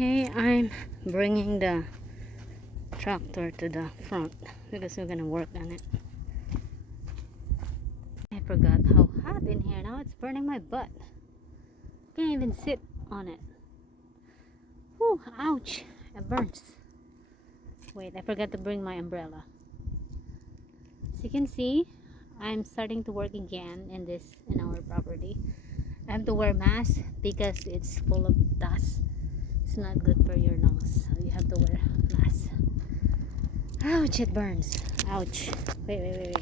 Okay, I'm bringing the tractor to the front because we're gonna work on it. I forgot how hot in here now. It's burning my butt. Can't even sit on it. Whew, ouch, it burns. Wait, I forgot to bring my umbrella. As you can see, I'm starting to work again in our property. I have to wear mask because it's full of dust. It's not good for your lungs, so you have to wear mask. Ouch, it burns. Ouch. Wait.